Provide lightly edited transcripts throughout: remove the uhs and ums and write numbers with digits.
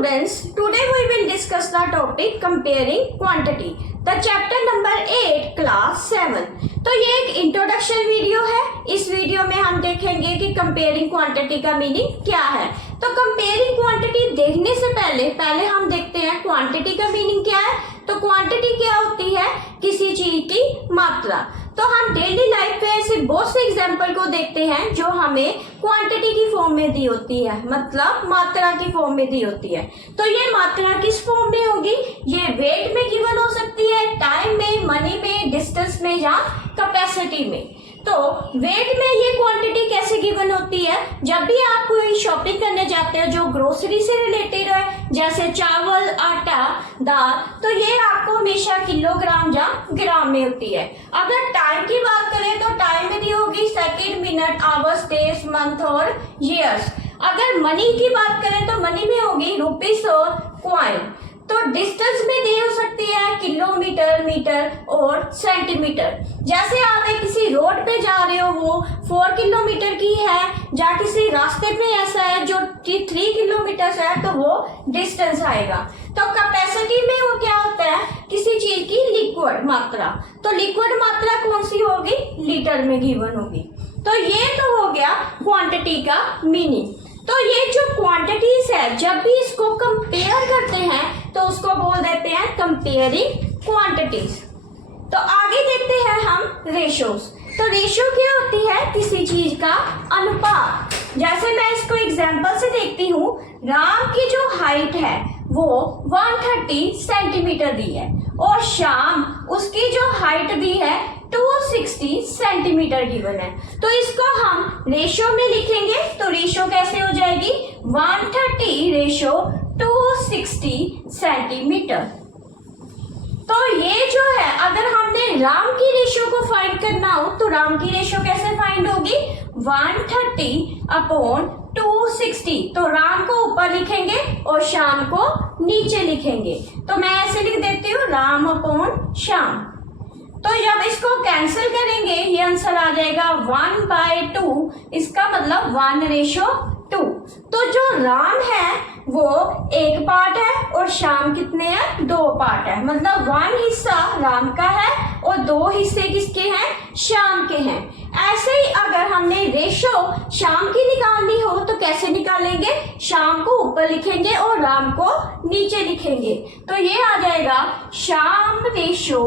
students, today we will discuss the topic comparing quantity. The chapter number 8 class 7. तो ये एक introduction video है। इस वीडियो में हम देखेंगे कि कंपेयरिंग क्वांटिटी का मीनिंग क्या है। तो कंपेयरिंग क्वांटिटी देखने से पहले हम देखते हैं क्वांटिटी का मीनिंग क्या है। तो क्वांटिटी क्या होती है? किसी चीज की मात्रा। तो हम डेली लाइफ में ऐसे बहुत से एग्जाम्पल को देखते हैं जो हमें क्वांटिटी की फॉर्म में दी होती है, मतलब मात्रा की फॉर्म में दी होती है। तो ये मात्रा किस फॉर्म में होगी? ये वेट में गिवन हो सकती है, टाइम में, मनी में, डिस्टेंस में या कैपेसिटी में। तो वेट में ये क्वांटिटी कैसे गिवन होती है? जब भी आप कोई शॉपिंग करने जाते हैं जो ग्रोसरी से रिलेटेड है, जैसे चावल, आटा, दाल, तो ये आपको हमेशा किलोग्राम या ग्राम में होती है। अगर टाइम की बात करें तो टाइम में दी होगी second, minute, hours, days, month और ईयर्स। अगर मनी की बात करें तो मनी में होगी रुपीस और कॉइन। तो डिस्टेंस में दी हो सकती है किलोमीटर, मीटर और सेंटीमीटर। जैसे आप एक किसी रोड पे जा रहे हो, वो 4 किलोमीटर की है, या किसी रास्ते पे ऐसा है जो 3 किलोमीटर है, तो वो डिस्टेंस आएगा। तो कैपेसिटी में वो क्या होता है? किसी चीज की लिक्विड मात्रा। तो लिक्विड मात्रा कौन सी होगी? लीटर में गिवन होगी। तो ये तो हो गया क्वांटिटी का मीनिंग। तो ये जो क्वांटिटीज है, जब भी इसको कंपेयर करते हैं तो उसको बोल देते हैं कंपेयरिंग क्वांटिटीज। तो आगे देखते हैं हम रेशोस। तो रेशो क्या होती है? किसी चीज का अनुपात। जैसे मैं इसको एग्जांपल से देखती हूँ, राम की जो हाइट है वो 130 सेंटीमीटर दी है और श्याम उसकी जो हाइट दी है 260 सेंटीमीटर गिवन है। तो इसको हम रेशो में लिखेंगे। तो रेशो कैसे हो जाएगी? 130 रेशो 260 सेंटीमीटर। तो ये जो है, अगर हमने राम की रेशो को फाइंड करना हो तो राम की रेशो कैसे फाइंड होगी? 130 अपॉन 260। तो राम को ऊपर लिखेंगे और श्याम को नीचे लिखेंगे। तो मैं ऐसे लिख देती हूँ राम अपॉन श्याम। तो जब इसको कैंसिल करेंगे ये आंसर आ जाएगा 1/2। इसका मतलब 1:2। तो जो राम है वो 1 पार्ट है और श्याम कितने हैं? 2 पार्ट है। मतलब 1 हिस्सा राम का है और 2 हिस्से किसके हैं? श्याम के हैं। ऐसे ही अगर हमने रेशो श्याम की निकालनी हो तो कैसे निकालेंगे? श्याम को ऊपर लिखेंगे और राम को नीचे लिखेंगे। तो ये आ जाएगा श्याम रेशो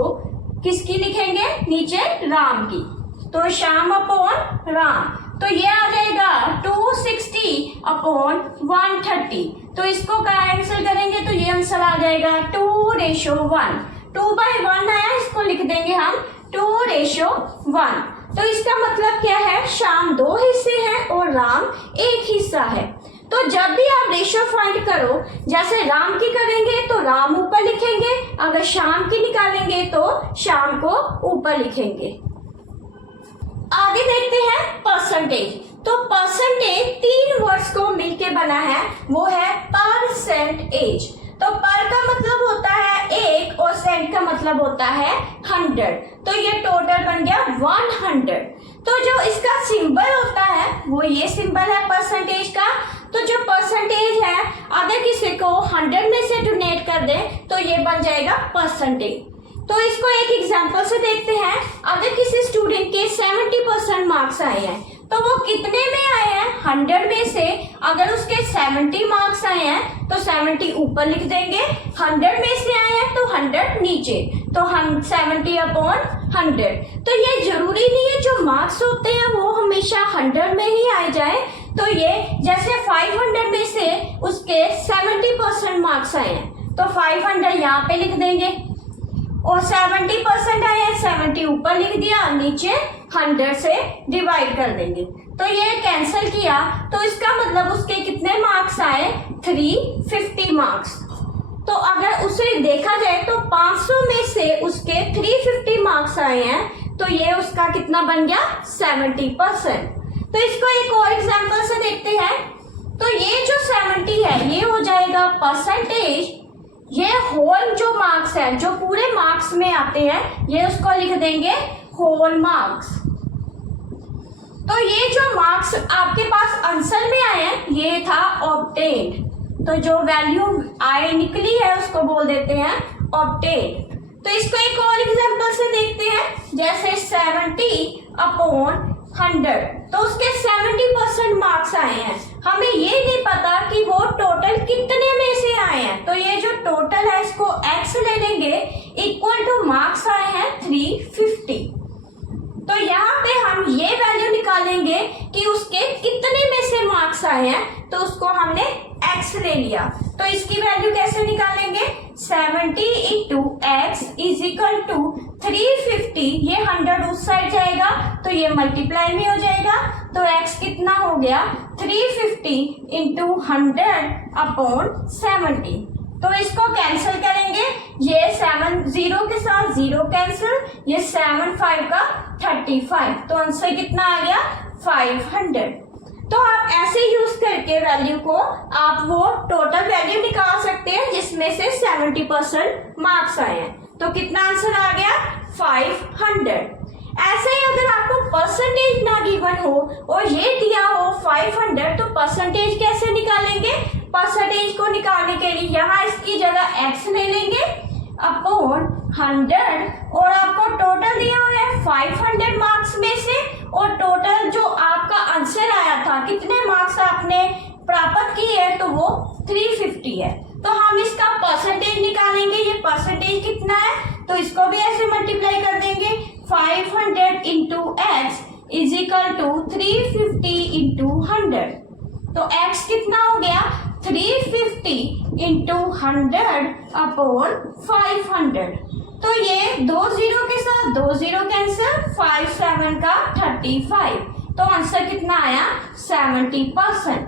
किसकी लिखेंगे? नीचे राम की। तो श्याम अपॉन राम। तो ये आ जाएगा 260 अपॉन 130। तो इसको कैंसिल करेंगे तो ये आंसर आ जाएगा 2:1। 2/1 आया, इसको लिख देंगे हम 2:1। तो इसका मतलब क्या है? श्याम 2 हिस्से हैं और राम 1 हिस्सा है। तो जब भी आप रेशो फाइंड करो, जैसे राम की करेंगे तो राम ऊपर लिखेंगे, अगर श्याम की निकालेंगे तो श्याम को ऊपर लिखेंगे। आगे देखते हैं परसेंटेज। तो परसेंटेज 3 वर्ड्स को मिलके बना है, वो है परसेंटेज। तो पर का मतलब होता है 1 और सेंट का मतलब होता है 100। तो ये टोटल बन गया 100। तो जो इसका सिंबल होता है वो ये सिंबल है परसेंटेज का। तो जो परसेंटेज है, अगर किसी को 100 में से डोनेट कर दे तो ये बन जाएगा परसेंटेज। तो इसको एक एग्जांपल से देखते हैं। अगर किसी स्टूडेंट के 70% मार्क्स आए हैं तो वो कितने में आए हैं? 100 में से। अगर उसके 70 मार्क्स आए हैं तो 70 ऊपर लिख देंगे, 100 में से आए हैं तो 100 नीचे। तो हम 70 अपॉन 100। तो ये जरूरी नहीं है जो मार्क्स होते हैं वो हमेशा 100 में ही आ जाए। तो ये जैसे 500 में से उसके 70% मार्क्स आए हैं तो 500 यहाँ पे लिख देंगे और 70% आए हैं, 70 ऊपर लिख दिया, नीचे 100 से डिवाइड कर देंगे। तो ये कैंसिल किया तो इसका मतलब उसके कितने मार्क्स आए? 350 मार्क्स। तो अगर उसे देखा जाए तो 500 में से उसके 350 मार्क्स आए हैं तो ये उसका कितना बन गया? 70%। तो इसको एक और एग्जांपल से देखते हैं। तो ये जो 70 है ये हो जाएगा परसेंटेज। ये होल जो मार्क्स है, जो पूरे मार्क्स में आते हैं, ये उसको लिख देंगे होल मार्क्स। तो ये जो मार्क्स आपके पास आंसर में आए हैं ये था ऑब्टेन्ड। तो जो वैल्यू आई निकली है उसको बोल देते हैं ऑब्टेन। तो इसको एक और एग्जांपल से देखते हैं, जैसे 70/100, तो उसके 70% मार्क्स आए हैं। हमें ये नहीं पता कि वो टोटल कितने में से आए हैं, तो ये जो टोटल है इसको x ले लेंगे, इक्वल टू मार्क्स आए हैं 350। तो यहाँ पे हम ये वैल्यू निकालेंगे कि उसके कितने में से मार्क्स आए हैं, तो उसको हमने x ले लिया। तो इसकी वैल्यू कैसे निकालेंगे, 70 into x is equal to 350। ये 100 उस साइड जाएगा तो ये मल्टीप्लाई में हो जाएगा, तो x कितना हो गया 350 इंटू 100/70। तो इसको कैंसिल करेंगे, ये 7 0 के साथ 0 कैंसिल, ये 7 5 का 35, तो आंसर कितना आ गया 500। तो आप ऐसे यूज करके वैल्यू को आप वो टोटल वैल्यू निकाल सकते हैं जिसमें से 70% मार्क्स आए हैं। तो कितना आंसर आ गया 500। ऐसे ही अगर आपको परसेंटेज ना गिवन हो और ये दिया हो 500, तो परसेंटेज कैसे निकालेंगे, परसेंटेज को निकालने के लिए यहाँ इसकी जगह x ले लेंगे अपॉन 100, और आपको टोटल दिया हुआ है 500 मार्क्स में से, और टोटल जो आपका आंसर आया था, कितने मार्क्स आपने प्राप्त किए हैं, तो वो 350 है। तो हम इसका परसेंटेज निकालेंगे, ये परसेंटेज कितना है, तो इसको भी ऐसे मल्टीप्लाई कर देंगे, 500 into x is equal to 350 into 100। तो x कितना हो गया 350 इंटू 100/500। तो ये 2 0 के साथ 2 0 कैंसिल, 5 7 का 35, तो आंसर कितना आया 70%।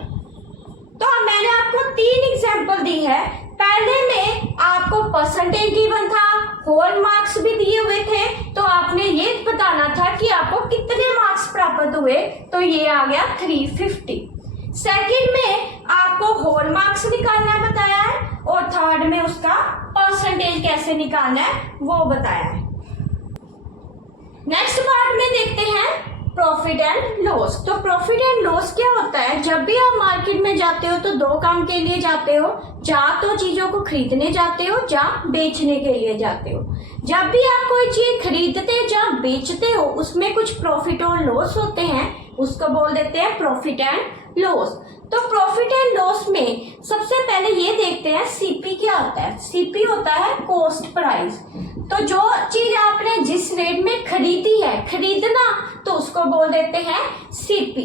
तो मैंने आपको 3 एग्जाम्पल दी है। पहले में आपको परसेंटेज गिवन था, होल मार्क्स भी दिए हुए थे, तो आपने ये बताना था कि आपको कितने मार्क्स प्राप्त हुए, तो ये आ गया 350। सेकंड में आपको होल मार्क्स निकालना बताया है, और थर्ड में उसका परसेंटेज कैसे निकालना है वो बताया है। नेक्स्ट पार्ट में देखते हैं प्रॉफिट एंड लॉस। तो प्रॉफिट एंड लॉस क्या होता है, जब भी आप मार्केट में जाते हो तो 2 काम के लिए जाते हो, या तो चीजों को खरीदने जाते हो या बेचने के लिए जाते हो। जब भी आप कोई चीज खरीदते या बेचते हो उसमें कुछ प्रॉफिट और लॉस होते हैं, उसको बोल देते हैं प्रॉफिट एंड लॉस। तो प्रॉफिट एंड लॉस में सबसे पहले ये देखते हैं सीपी क्या होता है। सीपी होता है कॉस्ट प्राइस। तो जो चीज आपने जिस रेट में खरीदी है, खरीदना, तो उसको बोल देते हैं सीपी।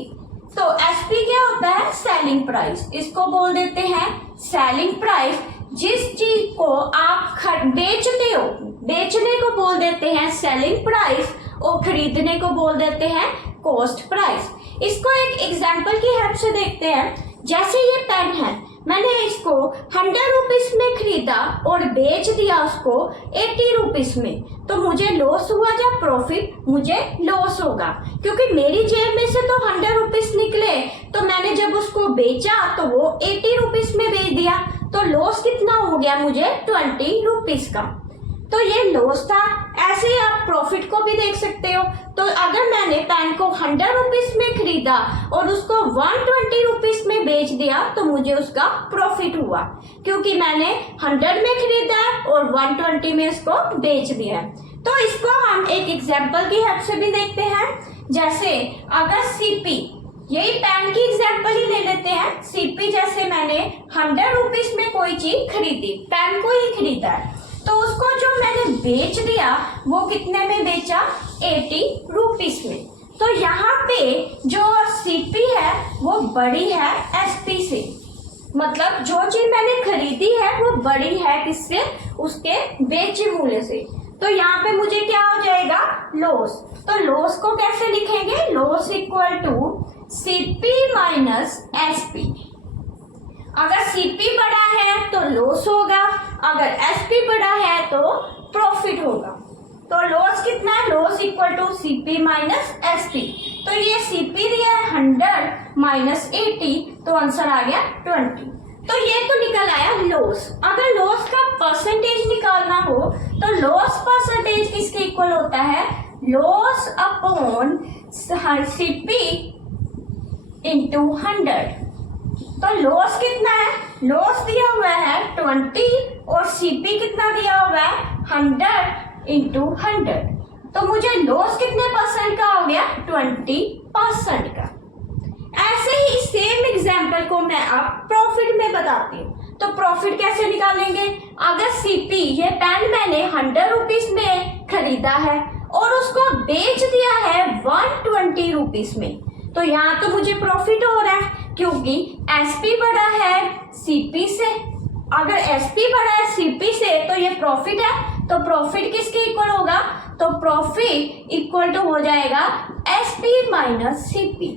तो एसपी क्या होता है सेलिंग प्राइस, इसको बोल देते हैं सेलिंग प्राइस। जिस चीज को आप बेचते हो, बेचने को बोल देते हैं सेलिंग प्राइस, और खरीदने को बोल देते हैं कॉस्ट प्राइस। इसको एक एग्जाम्पल की हेल्प से देखते हैं। जैसे ये पेन है, मैंने इसको 100 रुपीज में खरीदा और बेच दिया उसको 80 रुपीज में, तो मुझे लॉस हुआ या प्रॉफिट, मुझे लॉस होगा, क्योंकि मेरी जेब में से तो 100 रुपीज निकले, तो मैंने जब उसको बेचा तो वो 80 रुपीज में बेच दिया, तो लॉस कितना हो गया मुझे 20 रुपीज का। तो ये लॉस था। ऐसे ही आप प्रॉफिट को भी देख सकते हो। तो अगर मैंने पेन को 100 रुपीज में खरीदा और उसको 120 रुपीज में बेच दिया, तो मुझे उसका प्रॉफिट हुआ, क्योंकि मैंने 100 में खरीदा और 120 में उसको बेच दिया। तो इसको हम एक एग्जाम्पल की हेल्प से भी देखते हैं। जैसे अगर सीपी, यही पेन की एग्जाम्पल ही ले लेते हैं। सीपी जैसे मैंने 100 रुपीज में कोई चीज खरीदी, पेन को ही खरीदा है, तो उसको जो मैंने बेच दिया वो कितने में बेचा 80 रुपीज में। तो यहाँ पे जो सीपी है वो बड़ी है एसपी से, मतलब जो चीज मैंने खरीदी है वो बड़ी है किससे, उसके बेचे मूल्य से। तो यहाँ पे मुझे क्या हो जाएगा लॉस। तो लॉस को कैसे लिखेंगे, loss equal to CP minus SP. अगर सीपी बड़ा है तो लॉस होगा, अगर एसपी बड़ा है तो प्रॉफिट होगा। तो लॉस कितना है, loss equal to CP minus SP. तो ये सीपी दिया है 100 माइनस 80, तो आंसर आ गया 20। तो ये तो निकल आया लॉस। अगर लॉस का परसेंटेज निकालना हो तो लॉस परसेंटेज किसके इक्वल होता है, लॉस अपॉन सीपी इंटू 100। तो लॉस कितना है लॉस दिया हुआ है 20 और सीपी कितना दिया हुआ है 100 इंटू 100। तो मुझे लॉस कितने परसेंट का हो गया 20% का। ऐसे ही सेम एग्जाम्पल को मैं अब प्रॉफिट में बताती हूँ। तो प्रॉफिट कैसे निकालेंगे? अगर सीपी ये पेन मैंने 100 रुपीज में खरीदा है और उसको बेच दिया है 120 रुपीज में, तो यहाँ तो मुझे प्रॉफिट हो रहा है क्योंकि एसपी बढ़ा है सीपी से। अगर एसपी बढ़ा है सीपी से तो ये प्रॉफिट है। तो प्रॉफिट किसके इक्वल होगा? तो प्रॉफिट इक्वल टू हो जाएगा एसपी माइनस सीपी।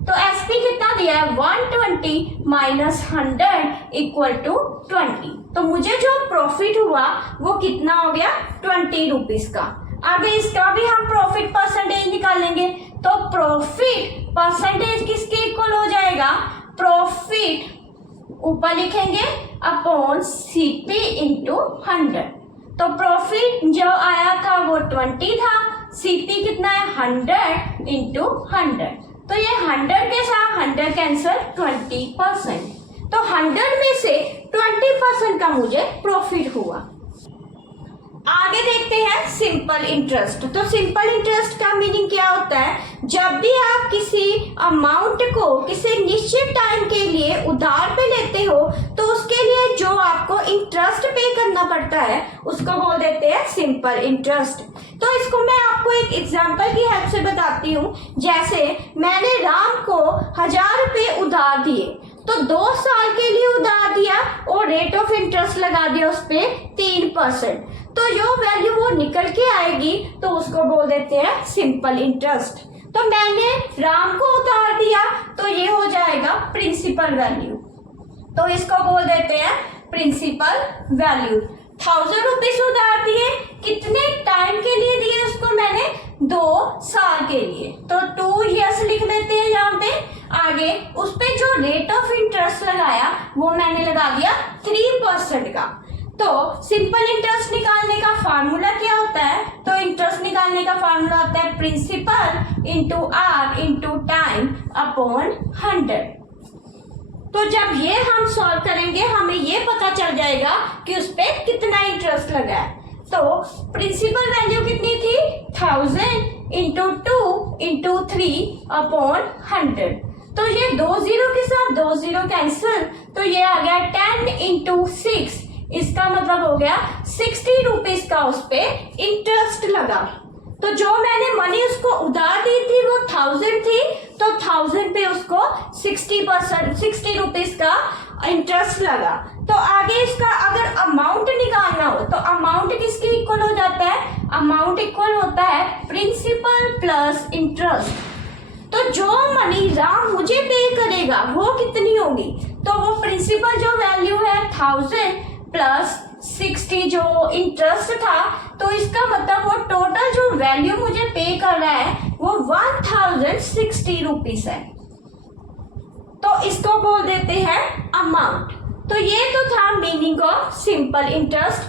तो एसपी कितना दिया है 120 माइनस 100 इक्वल टू 20। तो मुझे जो प्रॉफिट हुआ वो कितना हो गया 20 रुपीज का। आगे इसका भी हम प्रॉफिट परसेंटेज निकालेंगे। तो प्रॉफिट परसेंटेज किसके इक्वल हो जाएगा? प्रॉफिट ऊपर लिखेंगे अपॉन सीपी इंटू 100। तो प्रॉफिट जो आया था वो 20 था, सीपी कितना है 100 इंटू 100। तो ये 100 के साथ 100 कैंसिल 20%। तो 100 में से 20% का मुझे प्रॉफिट हुआ। आगे देखते हैं सिंपल इंटरेस्ट। तो सिंपल इंटरेस्ट का मीनिंग क्या होता है? जब भी आप किसी अमाउंट को किसी निश्चित टाइम के लिए उधार पे लेते हो तो उसके लिए जो आपको इंटरेस्ट पे करना पड़ता है उसको बोल देते हैं सिंपल इंटरेस्ट। तो इसको मैं आपको एक एग्जांपल की हेल्प से बताती हूँ। जैसे मैंने राम को 1000 रुपये उधार दिए, तो 2 साल के लिए उधार दिया और रेट ऑफ इंटरेस्ट लगा दिया उस पे 3%। तो जो वैल्यू वो निकल के आएगी तो उसको बोल देते हैं सिंपल इंटरेस्ट। तो मैंने राम को उधार दिया तो ये हो जाएगा प्रिंसिपल वैल्यू, तो इसको बोल देते हैं प्रिंसिपल वैल्यू। 1000 रुपीज उधार दिए, कितने टाइम के लिए दिए उसको मैंने? 2 साल के लिए। तो 2 ईयर्स लिख लेते हैं यहाँ पे। आगे उस पे जो रेट ऑफ इंटरेस्ट लगाया वो मैंने लगा दिया 3% का। तो सिंपल इंटरेस्ट निकालने का फार्मूला क्या होता है? तो इंटरेस्ट निकालने का फार्मूला होता है principal into R into time upon 100। तो जब ये हम सॉल्व करेंगे हमें ये पता चल जाएगा कि उस पे कितना इंटरेस्ट लगा है। तो प्रिंसिपल वैल्यू कितनी थी? 1000 इंटू 2 इंटू 3 अपॉन 100। तो ये 2 0 के साथ 2 0 कैंसिल, तो ये आ गया 10 इंटू 6। इसका मतलब हो गया 60 रुपीज का उस पे इंटरेस्ट लगा। तो जो मैंने मनी उसको उधार दी थी वो 1000 थी, तो 1000 पे उसको 60 रुपीज का इंटरेस्ट लगा। तो आगे इसका अगर अमाउंट निकालना हो तो अमाउंट किसके इक्वल हो जाता है? अमाउंट इक्वल होता है प्रिंसिपल प्लस इंटरेस्ट। तो जो मनी राम मुझे पे करेगा वो कितनी होगी? तो वो प्रिंसिपल जो वैल्यू है 1000 प्लस 60 जो इंटरेस्ट था, तो इसका मतलब वो टोटल जो वैल्यू मुझे पे कर रहा है वो 1060 रुपीज है। तो इसको बोल देते हैं अमाउंट। तो ये तो था मीनिंग ऑफ सिंपल इंटरेस्ट।